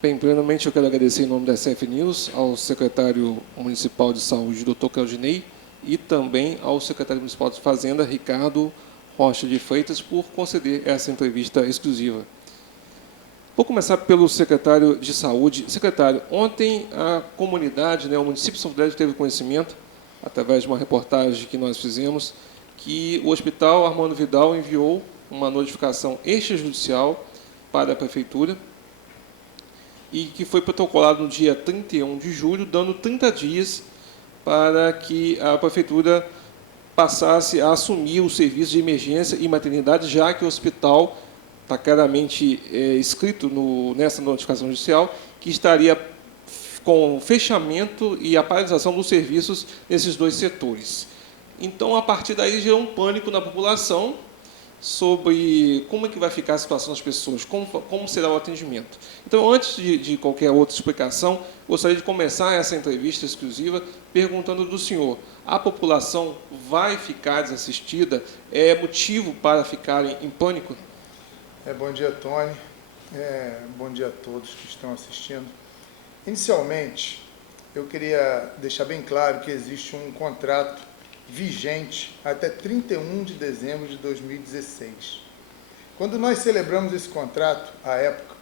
Bem, primeiramente eu quero agradecer em nome da SF News ao secretário municipal de saúde, Dr. Claudinei, e também ao secretário municipal de Fazenda, Ricardo Rocha de Freitas, por conceder essa entrevista exclusiva. Vou começar pelo secretário de saúde. Secretário, ontem a comunidade, o município de São Fidélis teve conhecimento, através de uma reportagem que nós fizemos, que o Hospital Armando Vidal enviou uma notificação extrajudicial para a prefeitura, e que foi protocolado no dia 31 de julho, dando 30 dias para que a prefeitura passasse a assumir o serviço de emergência e maternidade, já que o hospital está claramente escrito nessa notificação judicial que estaria com fechamento e a paralisação dos serviços nesses dois setores. Então, a partir daí, gerou um pânico na população sobre como é que vai ficar a situação das pessoas, como será o atendimento. Então, antes de qualquer outra explicação, gostaria de começar essa entrevista exclusiva perguntando do senhor: a população vai ficar desassistida? É motivo para ficarem em pânico? Bom dia, Tony. Bom dia a todos que estão assistindo. Inicialmente, eu queria deixar bem claro que existe um contrato vigente até 31 de dezembro de 2016. Quando nós celebramos esse contrato, à época,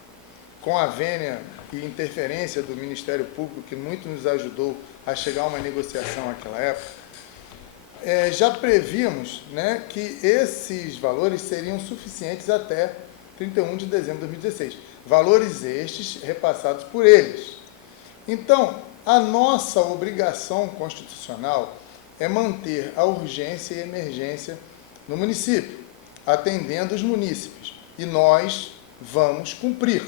com a vênia e interferência do Ministério Público, que muito nos ajudou a chegar a uma negociação naquela época, já prevíamos, que esses valores seriam suficientes até 31 de dezembro de 2016. Valores estes repassados por eles. Então, a nossa obrigação constitucional é manter a urgência e emergência no município, atendendo os munícipes. E nós vamos cumprir.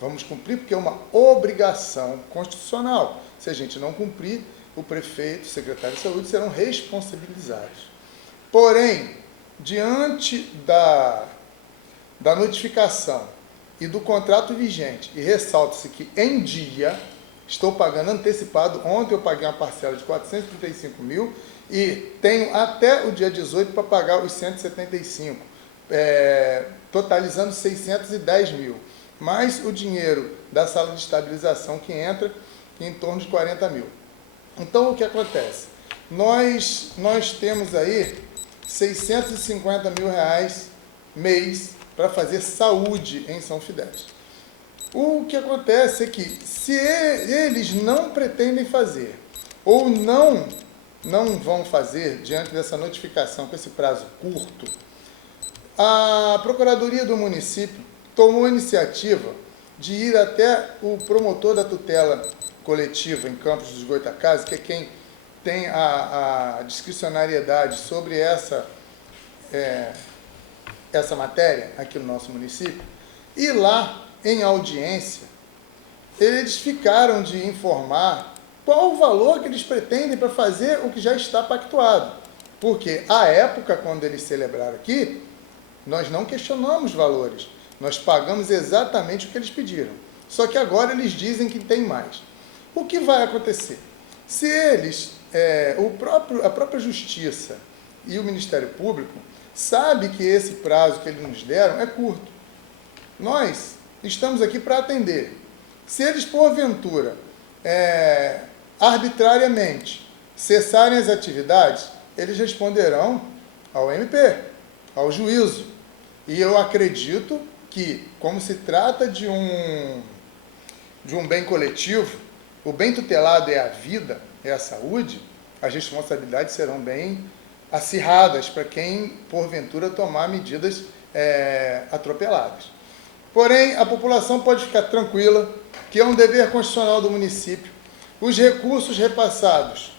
Vamos cumprir porque é uma obrigação constitucional. Se a gente não cumprir, o prefeito, o secretário de saúde serão responsabilizados. Porém, diante da notificação e do contrato vigente, e ressalta-se que em dia estou pagando antecipado. Ontem eu paguei uma parcela de 435 mil e tenho até o dia 18 para pagar os 175, totalizando 610 mil. Mais o dinheiro da sala de estabilização que entra em torno de 40 mil. Então, o que acontece? Nós temos aí 650 mil reais mês para fazer saúde em São Fidélis. O que acontece é que, se eles não pretendem fazer, ou não vão fazer, diante dessa notificação com esse prazo curto, a Procuradoria do Município tomou a iniciativa de ir até o promotor da tutela coletiva em Campos dos Goytacazes, que é quem tem a discricionariedade sobre essa matéria aqui no nosso município, e lá, em audiência, eles ficaram de informar qual o valor que eles pretendem para fazer o que já está pactuado. Porque, à época, quando eles celebraram aqui, nós não questionamos valores. Nós pagamos exatamente o que eles pediram. Só que agora eles dizem que tem mais. O que vai acontecer? Se eles, a própria Justiça e o Ministério Público, sabe que esse prazo que eles nos deram é curto. Nós estamos aqui para atender. Se eles, porventura, arbitrariamente cessarem as atividades, eles responderão ao MP, ao juízo. E eu acredito que, como se trata de um bem coletivo, o bem tutelado é a vida, é a saúde, as responsabilidades serão bem acirradas para quem, porventura, tomar medidas atropeladas. Porém, a população pode ficar tranquila, que é um dever constitucional do município. Os recursos repassados,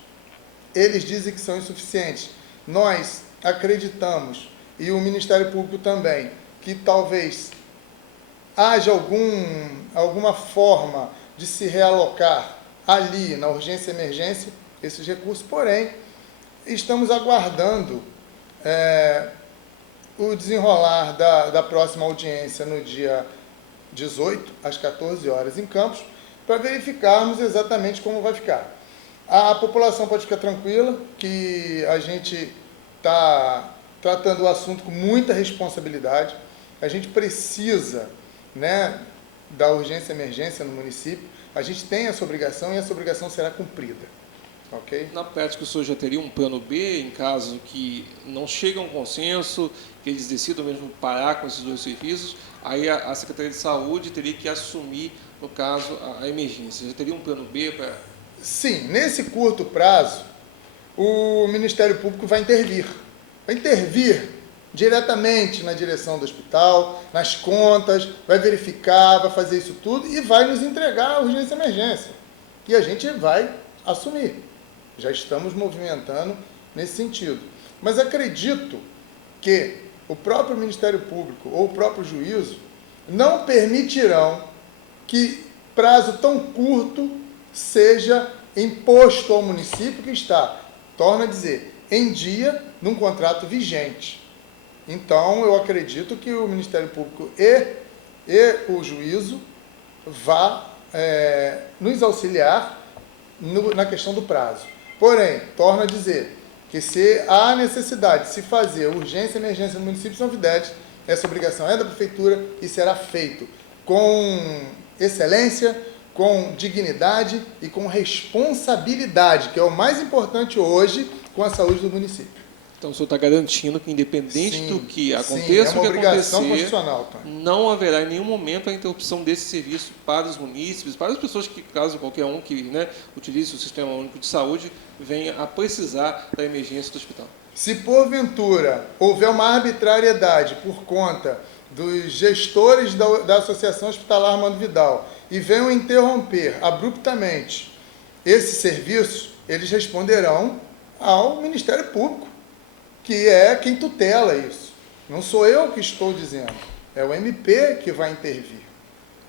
eles dizem que são insuficientes. Nós acreditamos, e o Ministério Público também, que talvez haja alguma forma de se realocar ali, na urgência e emergência, esses recursos. Porém, estamos aguardando o desenrolar da próxima audiência no dia 18, às 14 horas, em Campos, para verificarmos exatamente como vai ficar. A população pode ficar tranquila, que a gente está tratando o assunto com muita responsabilidade. A gente precisa da urgência e emergência no município, a gente tem essa obrigação e essa obrigação será cumprida. Ok? Na prática, o senhor já teria um plano B em caso que não chegue a um consenso, que eles decidam mesmo parar com esses dois serviços, aí a Secretaria de Saúde teria que assumir, no caso, a emergência. Já teria um plano B para... Sim, nesse curto prazo, o Ministério Público vai intervir. Vai intervir diretamente na direção do hospital, nas contas, vai verificar, vai fazer isso tudo e vai nos entregar a urgência e emergência. E a gente vai assumir. Já estamos movimentando nesse sentido. Mas acredito que o próprio Ministério Público ou o próprio juízo não permitirão que prazo tão curto seja imposto ao município que está, torno a dizer, em dia num contrato vigente. Então, eu acredito que o Ministério Público e o juízo vá nos auxiliar na questão do prazo. Porém, torno a dizer que se há necessidade de se fazer urgência e emergência no município de São Fidélis, essa obrigação é da Prefeitura e será feito com excelência, com dignidade e com responsabilidade, que é o mais importante hoje com a saúde do município. Então, o senhor está garantindo que, independente do que aconteça, é uma obrigação constitucional, tá? Não haverá em nenhum momento a interrupção desse serviço para os munícipes, para as pessoas que, caso qualquer um que utilize o Sistema Único de Saúde, venha a precisar da emergência do hospital. Se, porventura, houver uma arbitrariedade por conta dos gestores da Associação Hospitalar Armando Vidal e venham interromper abruptamente esse serviço, eles responderão ao Ministério Público, que é quem tutela isso. Não sou eu que estou dizendo, é o MP que vai intervir.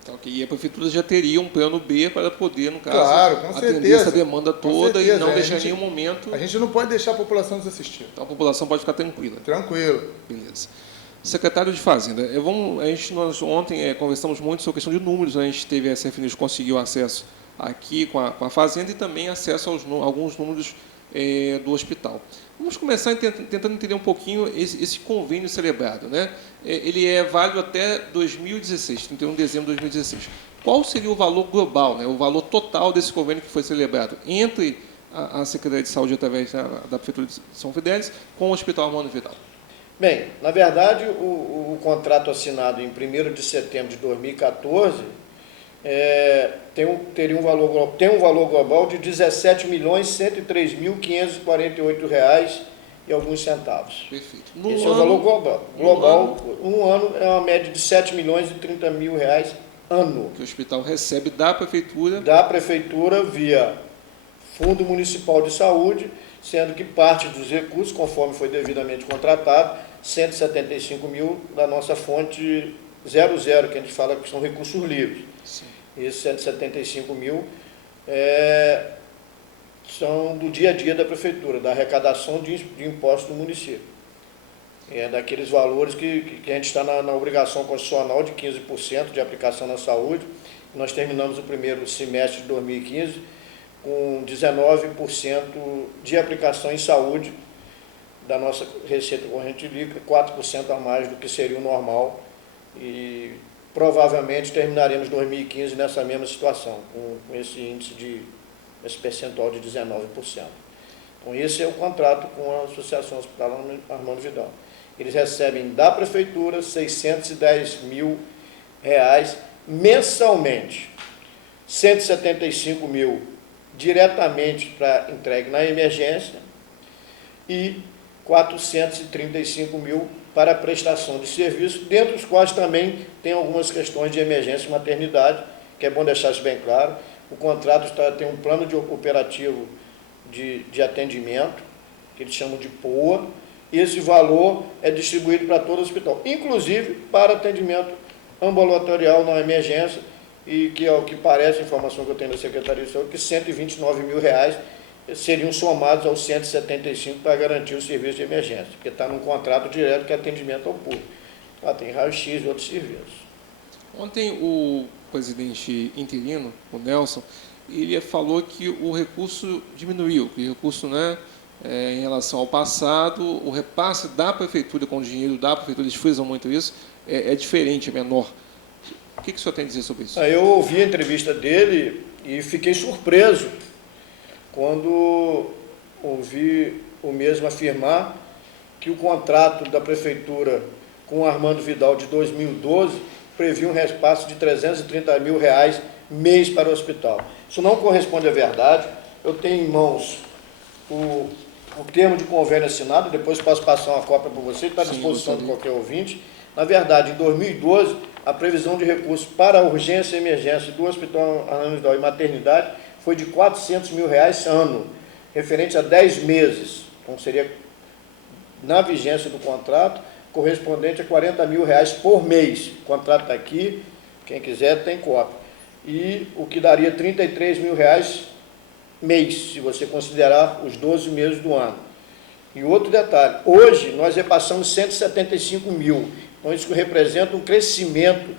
Então, okay. E a Prefeitura já teria um plano B para poder, no caso, claro, com atender certeza, essa demanda toda e não deixar em nenhum momento... A gente não pode deixar a população desassistir. Então, a população pode ficar tranquila. Tranquilo. Beleza. Secretário de Fazenda, nós ontem conversamos muito sobre a questão de números, a gente teve a SF News conseguiu acesso aqui com a Fazenda e também acesso a alguns números do hospital. Vamos começar tentando entender um pouquinho esse convênio celebrado, né? Ele é válido até 2016, 31 de dezembro de 2016. Qual seria o valor global, né? O valor total desse convênio que foi celebrado entre a Secretaria de Saúde, através da Prefeitura de São Fidélis, com o Hospital Armando Vidal? Bem, na verdade, o contrato assinado em 1º de setembro de 2014 tem um valor global de R$ 17.103.548 e alguns centavos. Perfeito. Esse é o valor global. Um ano é uma média de R$ 7.030.000 ano. Que o hospital recebe da Prefeitura. Da Prefeitura via Fundo Municipal de Saúde, sendo que parte dos recursos, conforme foi devidamente contratado, 175 mil da nossa fonte 00, que a gente fala que são recursos livres. Sim. Esses 175 mil são do dia a dia da Prefeitura, da arrecadação de impostos do município. É daqueles valores que a gente está na obrigação constitucional de 15% de aplicação na saúde. Nós terminamos o primeiro semestre de 2015 com 19% de aplicação em saúde da nossa receita corrente líquida, 4% a mais do que seria o normal, e provavelmente terminaremos 2015 nessa mesma situação, com esse esse percentual de 19%. Então, esse é o contrato com a Associação Hospitalar Armando Vidal. Eles recebem da Prefeitura R$ 610 mil mensalmente, 175 mil diretamente para entregue na emergência e 435 mil para prestação de serviço, dentre os quais também tem algumas questões de emergência e maternidade, que é bom deixar isso bem claro. O contrato tem um plano operativo de atendimento, que eles chamam de POA, e esse valor é distribuído para todo o hospital, inclusive para atendimento ambulatorial na emergência, e que, ao que parece, a informação que eu tenho da Secretaria de Saúde, que R$ 129 mil seriam somados aos 175 para garantir o serviço de emergência, porque está num contrato direto que é atendimento ao público. Lá tem raio-x e outros serviços. Ontem o presidente interino, o Nelson, ele falou que o recurso diminuiu, que o recurso, em relação ao passado, o repasse da Prefeitura com o dinheiro da Prefeitura, eles frisam muito isso, é diferente, é menor. O que o senhor tem a dizer sobre isso? Eu ouvi a entrevista dele e fiquei surpreso quando ouvi o mesmo afirmar que o contrato da Prefeitura com o Armando Vidal de 2012 previa um repasse de R$330 mil mês para o hospital. Isso não corresponde à verdade. Eu tenho em mãos o termo de convênio assinado, depois posso passar uma cópia para você, está à disposição de qualquer ouvinte. Na verdade, em 2012, a previsão de recursos para a urgência e emergência do Hospital Armando Vidal e maternidade foi de R$400 mil ano, referente a 10 meses. Então, seria, na vigência do contrato, correspondente a R$40 mil por mês. O contrato está aqui, quem quiser tem cópia. E o que daria R$33 mil mês, se você considerar os 12 meses do ano. E outro detalhe, hoje nós repassamos 175 mil, então isso representa um crescimento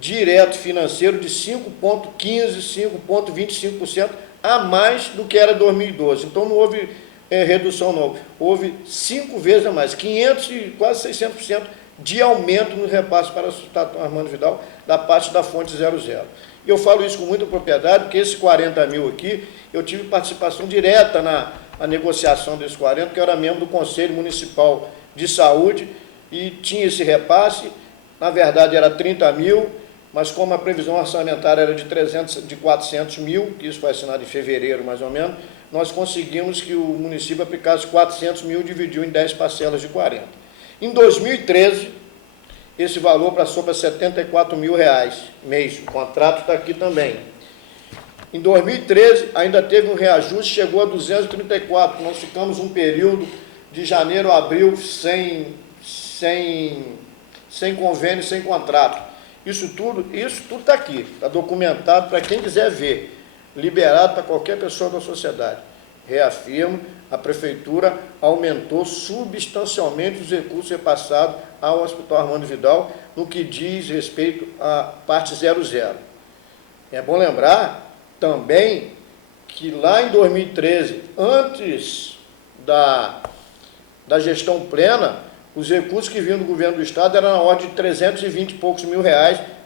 direto financeiro de 5,15%, 5,25% a mais do que era 2012. Então não houve redução não, houve 5 vezes a mais, 500% e quase 600% de aumento no repasse para o Hospital Armando Vidal da parte da fonte 00. E eu falo isso com muita propriedade, porque esses 40 mil aqui, eu tive participação direta na negociação desses 40, porque eu era membro do Conselho Municipal de Saúde e tinha esse repasse, na verdade era 30 mil, mas como a previsão orçamentária era de 400 mil, que isso foi assinado em fevereiro mais ou menos, nós conseguimos que o município aplicasse 400 mil, dividiu em 10 parcelas de 40. Em 2013, esse valor passou para R$74 mil mês, o contrato está aqui também. Em 2013, ainda teve um reajuste, chegou a 234, nós ficamos um período de janeiro a abril sem convênio, sem contrato. Isso tudo está aqui, está documentado para quem quiser ver, liberado para qualquer pessoa da sociedade. Reafirmo, a Prefeitura aumentou substancialmente os recursos repassados ao Hospital Armando Vidal no que diz respeito à parte 00. É bom lembrar também que lá em 2013, antes da gestão plena, os recursos que vinham do governo do estado eram na ordem de 320 e poucos mil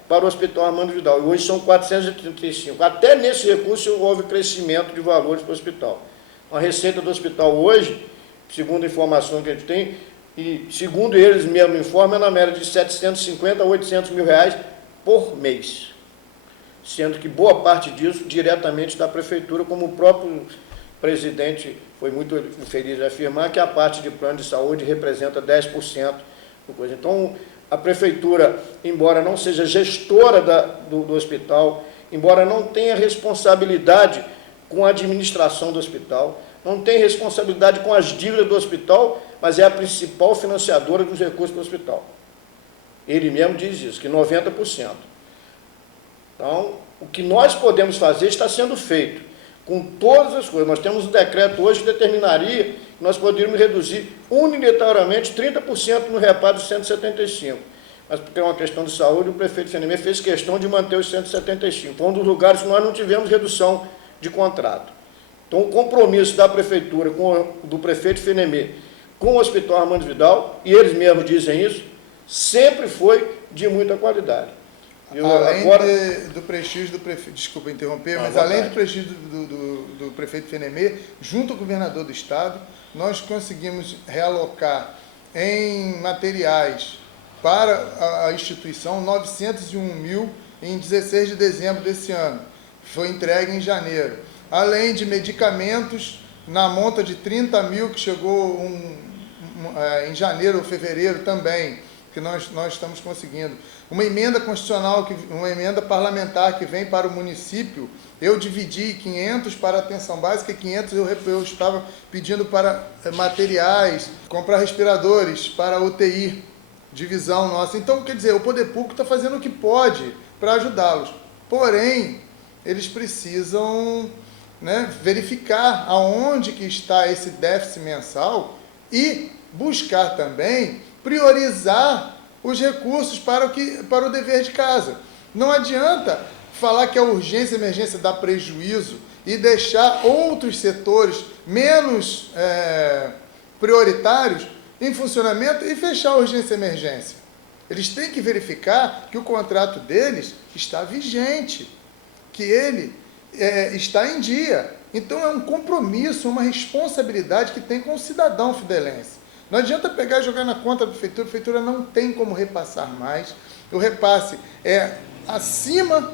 para o Hospital Armando Vidal, e hoje são 435. Até nesse recurso houve crescimento de valores para o hospital. A receita do hospital hoje, segundo a informação que a gente tem, e segundo eles mesmos informam, é na média de 750 a 800 mil por mês, sendo que boa parte disso diretamente da Prefeitura, como o próprio presidente foi muito feliz em afirmar, que a parte de plano de saúde representa 10% do coisa. Então, a Prefeitura, embora não seja gestora do hospital, embora não tenha responsabilidade com a administração do hospital, não tem responsabilidade com as dívidas do hospital, mas é a principal financiadora dos recursos do hospital. Ele mesmo diz isso, que 90%. Então, o que nós podemos fazer está sendo feito, com todas as coisas. Nós temos um decreto hoje que determinaria que nós poderíamos reduzir unilateralmente 30% no repasse de 175. Mas porque é uma questão de saúde, o prefeito Fenemê fez questão de manter os 175. Foi um dos lugares que nós não tivemos redução de contrato. Então, o compromisso da Prefeitura, do prefeito Fenemê, com o Hospital Armando Vidal, e eles mesmos dizem isso, sempre foi de muita qualidade. Do prestígio do prefeito, desculpa interromper, mas além do prestígio do prefeito Fenemê, junto ao governador do estado, nós conseguimos realocar em materiais para a instituição 901 mil em 16 de dezembro desse ano. Foi entregue em janeiro. Além de medicamentos, na monta de 30 mil, que chegou em janeiro ou fevereiro também, que nós estamos conseguindo. Uma emenda constitucional, uma emenda parlamentar que vem para o município, eu dividi 500 para atenção básica e 500 eu estava pedindo para materiais, comprar respiradores para UTI, divisão nossa. Então, quer dizer, o poder público está fazendo o que pode para ajudá-los. Porém, eles precisam, verificar aonde que está esse déficit mensal e buscar também priorizar os recursos para o dever de casa. Não adianta falar que a urgência e emergência dá prejuízo e deixar outros setores menos prioritários em funcionamento e fechar a urgência e emergência. Eles têm que verificar que o contrato deles está vigente, que ele está em dia. Então é um compromisso, uma responsabilidade que tem com o cidadão fidelense. Não adianta pegar e jogar na conta da prefeitura, a prefeitura não tem como repassar mais. O repasse é acima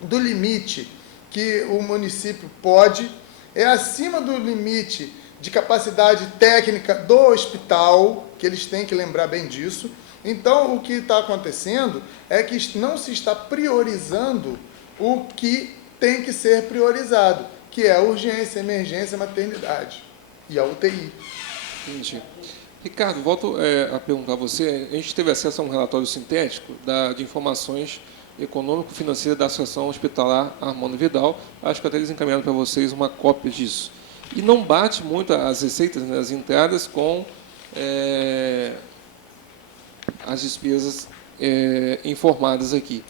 do limite que o município pode, é acima do limite de capacidade técnica do hospital, que eles têm que lembrar bem disso. Então, o que está acontecendo é que não se está priorizando o que tem que ser priorizado, que é a urgência, emergência, maternidade e a UTI. Entendi. Ricardo, volto a perguntar a você. A gente teve acesso a um relatório sintético de informações econômico-financeiras da Associação Hospitalar Armando Vidal. Acho que até eles encaminharam para vocês uma cópia disso. E não bate muito as receitas, né, as entradas com as despesas informadas aqui.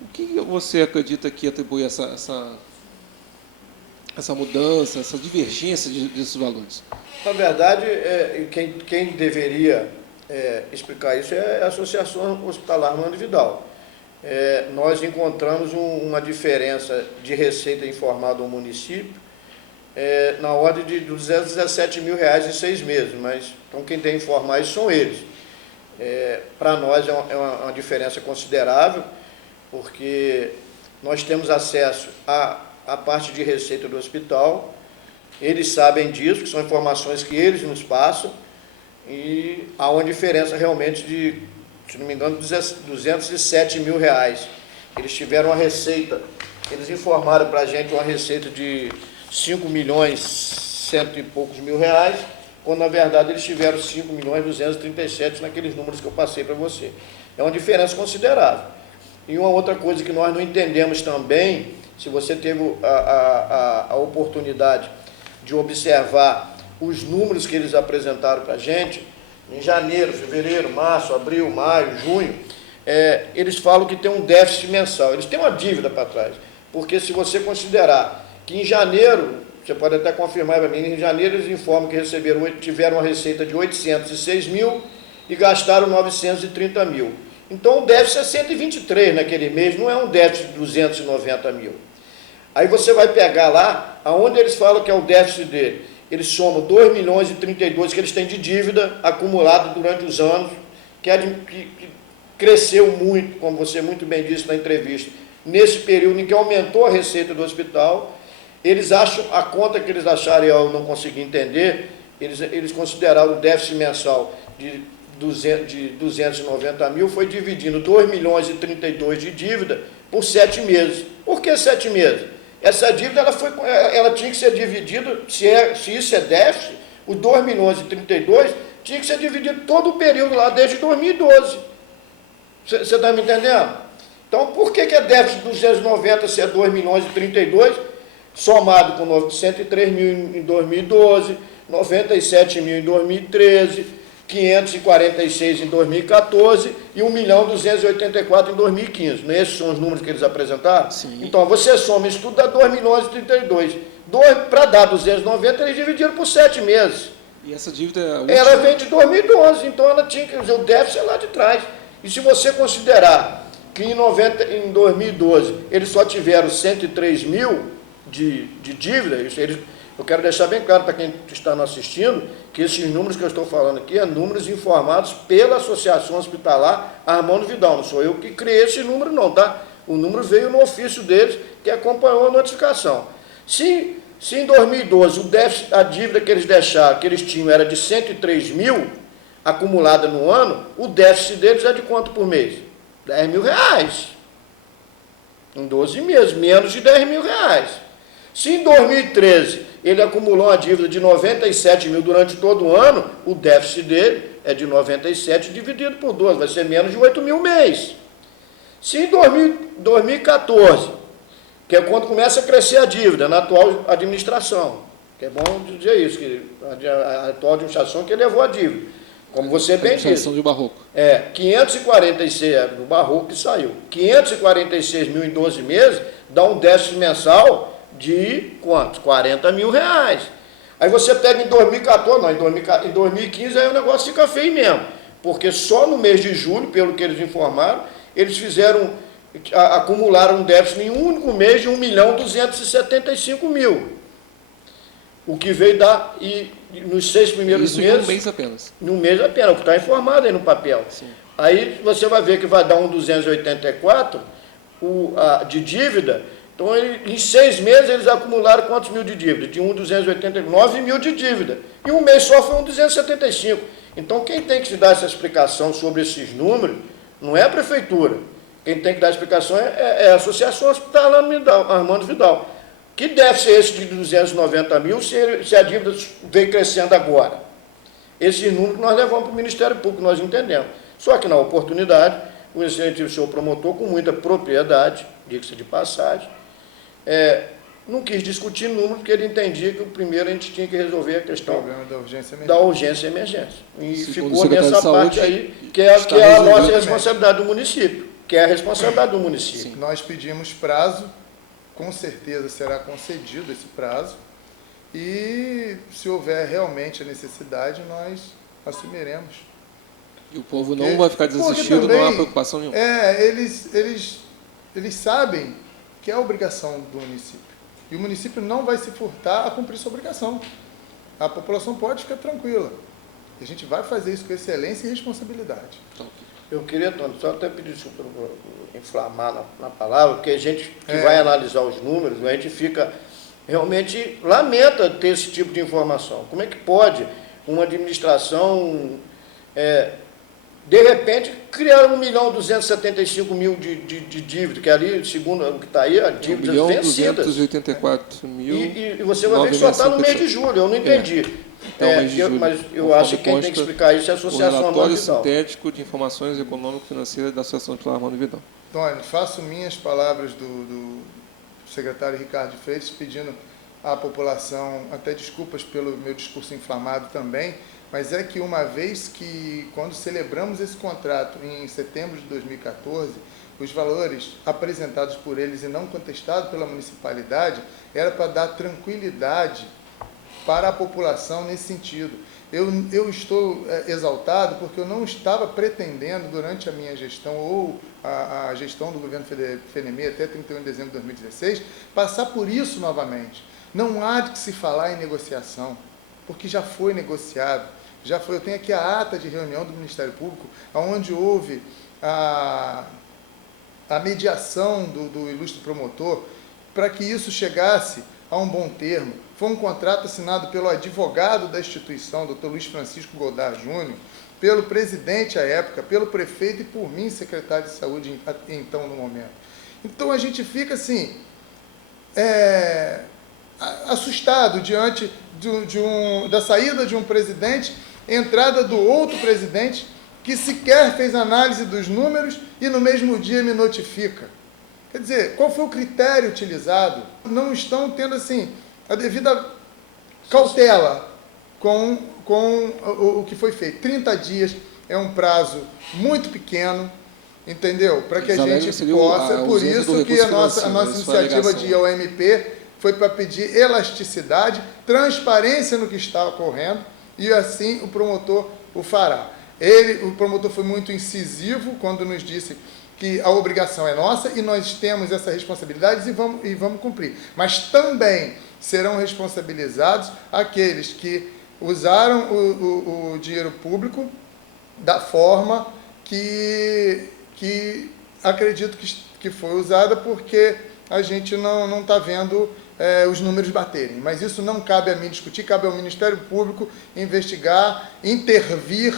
O que você acredita que atribui essa mudança, essa divergência desses valores? Na verdade, quem deveria explicar isso é a Associação Hospitalar Armando Vidal. Nós encontramos uma diferença de receita informada ao município na ordem de R$217 mil em 6 meses, mas então quem tem que informar isso são eles. Para nós é uma diferença considerável, porque nós temos acesso à parte de receita do hospital, eles sabem disso, que são informações que eles nos passam, e há uma diferença realmente de, se não me engano, R$207 mil. Eles tiveram uma receita, eles informaram para a gente uma receita de 5 milhões, cento e poucos mil reais, quando na verdade eles tiveram 5 milhões 237 naqueles números que eu passei para você. É uma diferença considerável. E uma outra coisa que nós não entendemos também, se você teve a oportunidade de observar os números que eles apresentaram para a gente, em janeiro, fevereiro, março, abril, maio, junho, eles falam que tem um déficit mensal, eles têm uma dívida para trás, porque se você considerar que em janeiro, você pode até confirmar para mim, em janeiro eles informam que tiveram uma receita de 806 mil e gastaram 930 mil. Então o déficit é 123 naquele mês, não é um déficit de 290 mil. Aí você vai pegar lá, aonde eles falam que é o déficit dele, eles somam 2 milhões e 32 que eles têm de dívida acumulada durante os anos, que cresceu muito, como você muito bem disse na entrevista, nesse período em que aumentou a receita do hospital. Eles acham, a conta que eles acharam, eu não consegui entender, eles consideraram o déficit mensal de 290 mil, foi dividindo 2 milhões e 32 de dívida por 7 meses. Por que 7 meses? Essa dívida ela tinha que ser dividida, se isso é déficit, os 2 milhões e 32 tinha que ser dividido todo o período lá, desde 2012. Você está me entendendo? Então, por que é déficit de 290 se é 2 milhões e 32, somado com 103 mil em 2012, 97 mil em 2013, 546 em 2014 e 1.284 em 2015. Não é esses são os números que eles apresentaram? Sim. Então, você soma isso tudo, dá 2 milhões e 32. Para dar 290, eles dividiram por 7 meses. E essa dívida... Ela vem de 2012, então ela tinha que dizer, o déficit é lá de trás. E se você considerar que em 2012 eles só tiveram 103 mil de dívida, eu quero deixar bem claro para quem está nos assistindo que esses números que eu estou falando aqui são números informados pela Associação Hospitalar Armando Vidal. Não sou eu que criei esse número não, tá? O número veio no ofício deles, que acompanhou a notificação. Se em 2012 o déficit, a dívida que eles deixaram, que eles tinham, era de 103 mil acumulada no ano, o déficit deles é de quanto por mês? 10 mil reais. Em 12 meses, menos de 10 mil reais. Se em 2013 ele acumulou uma dívida de 97 mil durante todo o ano, o déficit dele é de 97 dividido por 12, vai ser menos de 8 mil mês. Se em 2014, que é quando começa a crescer a dívida na atual administração, que é bom dizer isso, que a atual administração que elevou a dívida, como você bem disse. Administração de Barroco. 546, do Barroco que saiu, 546 mil em 12 meses, dá um déficit mensal de quantos? 40 mil reais. Aí você pega em 2014, não, em 2015 aí o negócio fica feio mesmo. porque só no mês de julho, pelo que eles informaram, eles acumularam um déficit em um único mês de 1.275.000. O que veio dar, e nos 6 primeiros meses... Em um mês apenas. Num mês apenas, o que está informado aí no papel. Sim. Aí você vai ver que vai dar 1.284 de dívida. Então, em 6 meses, eles acumularam quantos mil de dívida? De 1.289 mil de dívida. E um mês só foi 1.275. Então, quem tem que te dar essa explicação sobre esses números não é a prefeitura. Quem tem que dar explicação é a Associação Hospitalar Armando Vidal. Que déficit é esse de 290 mil se a dívida vem crescendo agora? Esses números nós levamos para o Ministério Público, nós entendemos. Só que, na oportunidade, o excelentíssimo senhor promotor, com muita propriedade, diga-se de passagem, não quis discutir número, porque ele entendia que o primeiro a gente tinha que resolver a questão da urgência e emergência. E ficou nessa parte aí, que é a nossa responsabilidade do município. Que é a responsabilidade do município. Sim. Nós pedimos prazo, com certeza será concedido esse prazo, e se houver realmente a necessidade, nós assumiremos. E o povo não vai ficar desassistido, também, não há preocupação nenhuma. Eles sabem que é a obrigação do município. E o município não vai se furtar a cumprir sua obrigação. A população pode ficar tranquila. A gente vai fazer isso com excelência e responsabilidade. Eu queria, Antônio, só até pedir desculpa por inflamar na palavra, porque a gente que vai analisar os números, a gente fica, realmente, lamenta ter esse tipo de informação. Como é que pode uma administração, de repente, criar 1.275.000 de dívida, que ali, segundo o que está aí, a dívida vencida. 1.284.000. E você vai ver que só está no mês de julho, eu não entendi. Mas eu acho que quem tem que explicar isso é a Associação Armando Vidal. Sintético de Informações Econômico-Financeiras da Associação Hospitalar Armando Vidal. Tony, faço minhas palavras do secretário Ricardo Freitas, pedindo à população, até desculpas pelo meu discurso inflamado também, mas é que uma vez que, quando celebramos esse contrato em setembro de 2014, os valores apresentados por eles e não contestados pela municipalidade, era para dar tranquilidade para a população nesse sentido. Eu estou exaltado porque eu não estava pretendendo, durante a minha gestão ou a gestão do governo FNME até 31 de dezembro de 2016, passar por isso novamente. Não há de se falar em negociação, porque já foi negociado. Eu tenho aqui a ata de reunião do Ministério Público, onde houve a mediação do ilustre promotor para que isso chegasse a um bom termo. Foi um contrato assinado pelo advogado da instituição, Dr. Luiz Francisco Godard Júnior, pelo presidente à época, pelo prefeito e por mim, secretário de saúde, então, no momento. Então, a gente fica assim, assustado diante da saída de um presidente, entrada do outro presidente, que sequer fez análise dos números e no mesmo dia me notifica. Quer dizer, qual foi o critério utilizado? Não estão tendo, assim, a devida cautela com o que foi feito. 30 dias é um prazo muito pequeno, entendeu? Para que a gente possa, por isso que a nossa iniciativa de OMP foi para pedir elasticidade, transparência no que está ocorrendo, e assim o promotor o fará. O promotor foi muito incisivo quando nos disse que a obrigação é nossa e nós temos essa responsabilidade e vamos cumprir. Mas também serão responsabilizados aqueles que usaram o dinheiro público da forma que acredito que foi usada, porque a gente não está vendo os números baterem. Mas isso não cabe a mim discutir, cabe ao Ministério Público investigar, intervir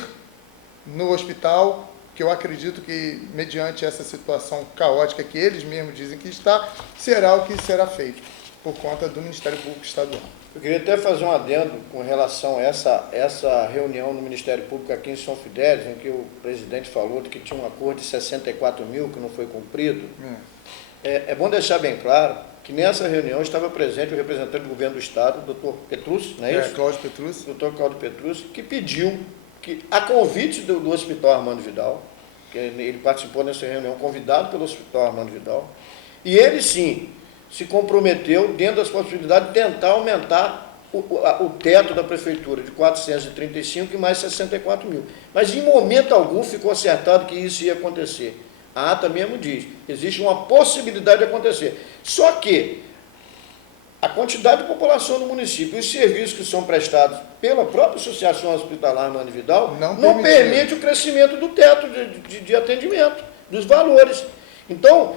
no hospital, que eu acredito que, mediante essa situação caótica que eles mesmos dizem que está, será o que será feito, por conta do Ministério Público Estadual. Eu queria até fazer um adendo com relação a essa reunião no Ministério Público aqui em São Fidélis, em que o presidente falou de que tinha um acordo de 64 mil que não foi cumprido. É bom deixar bem claro que nessa reunião estava presente o representante do governo do Estado, o doutor Petrus, não é isso? Cláudio Petrus. Doutor Cláudio Petrus, que pediu que, a convite do Hospital Armando Vidal, que ele participou dessa reunião convidado pelo Hospital Armando Vidal, e ele sim se comprometeu, dentro das possibilidades, de tentar aumentar o teto da prefeitura de 435 e mais 64 mil. Mas em momento algum ficou acertado que isso ia acontecer. A ata mesmo diz, existe uma possibilidade de acontecer. Só que a quantidade de população do município e os serviços que são prestados pela própria Associação Hospitalar Mano Vidal não permite o crescimento do teto de atendimento, dos valores. Então,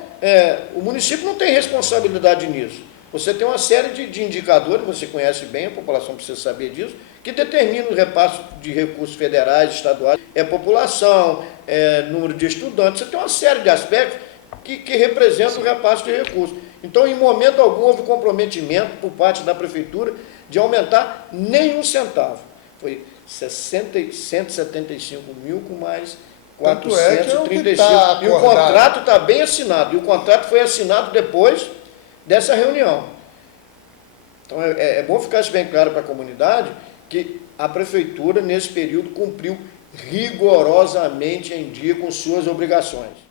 o município não tem responsabilidade nisso. Você tem uma série de indicadores, você conhece bem, a população precisa saber disso, que determinam o repasse de recursos federais, estaduais, população, número de estudantes, você tem uma série de aspectos que representam o repasse de recursos. Então, em momento algum, houve comprometimento por parte da prefeitura de aumentar nem um centavo. Foi 175 mil com mais 435. E o contrato está bem assinado. E o contrato foi assinado depois dessa reunião. Então, é bom ficar isso bem claro para a comunidade que a prefeitura, nesse período, cumpriu rigorosamente em dia com suas obrigações.